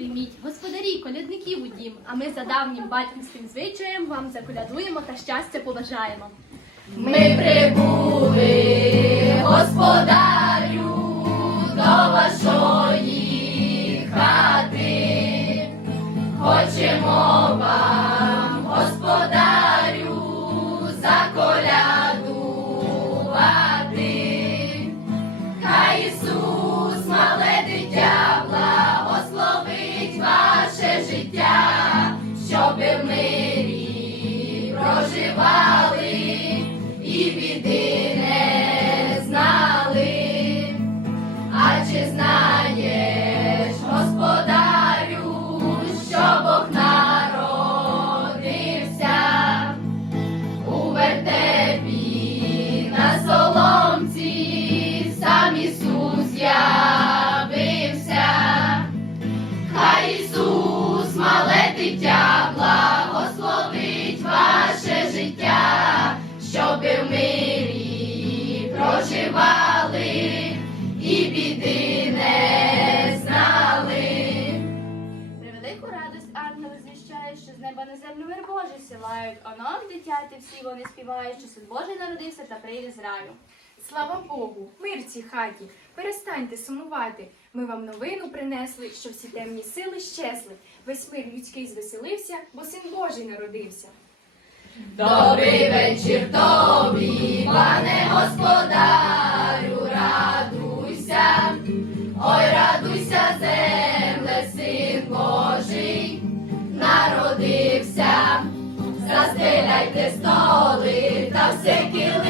прийміть, господарі, колядників у дім, а ми за давнім батьківським звичаєм вам заколядуємо та щастя побажаємо. Ми прибули, господарю, до вашої хати. Хочемо ваше життя, щоби в мирі проживали дитя, благословить ваше життя, щоби в мирі проживали і біди не знали. Превелику радость ангели звіщають, що з неба на землю мир Божий силають, оном дитяти всі вони співають, що син Божий народився та прийде з раю. Слава Богу, мир цій хаті. Перестаньте сумувати. Ми вам новину принесли, що всі темні сили щезли. Весь мир людський звеселився, бо син Божий народився. Добрий вечір тобі, пане господарю, радуйся, ой, радуйся, земле, син Божий, народився, застеляйте столи та все килимами,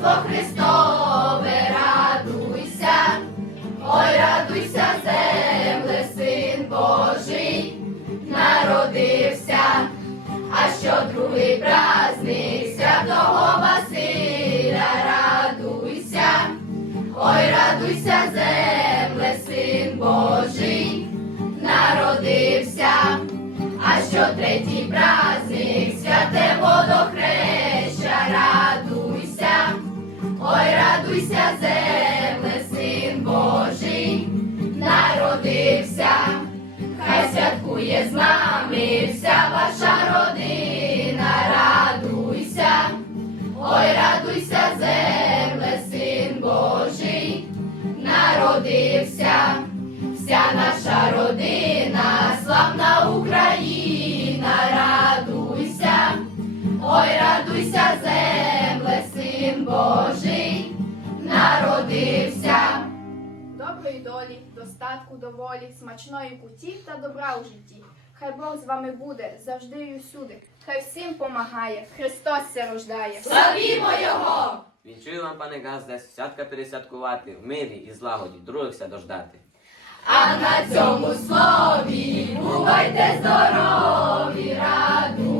Рождество Христове, радуйся, ой, радуйся, земле, син Божий, народився, а що другий праздник, святого Василя, радуйся, ой, радуйся, земле, син Божий, народився. А що третій праздник, святе водохреща, радуйся, земле, син Божий, народився, хай святкує з нами вся ваша родина, радуйся, ой, радуйся, земле, син Божий, народився. Вся наша родина, славна Україна, долі, достатку, доволі, смачної куті та добра у житті. Хай Бог з вами буде завжди і усюди. Хай всім помагає. Христос се рождає. Славімо Його! Вінчую вам, пане Газде, святка пересвяткувати, в мирі і злагоді, другихся дождати. А на цьому слові бувайте здорові, земле.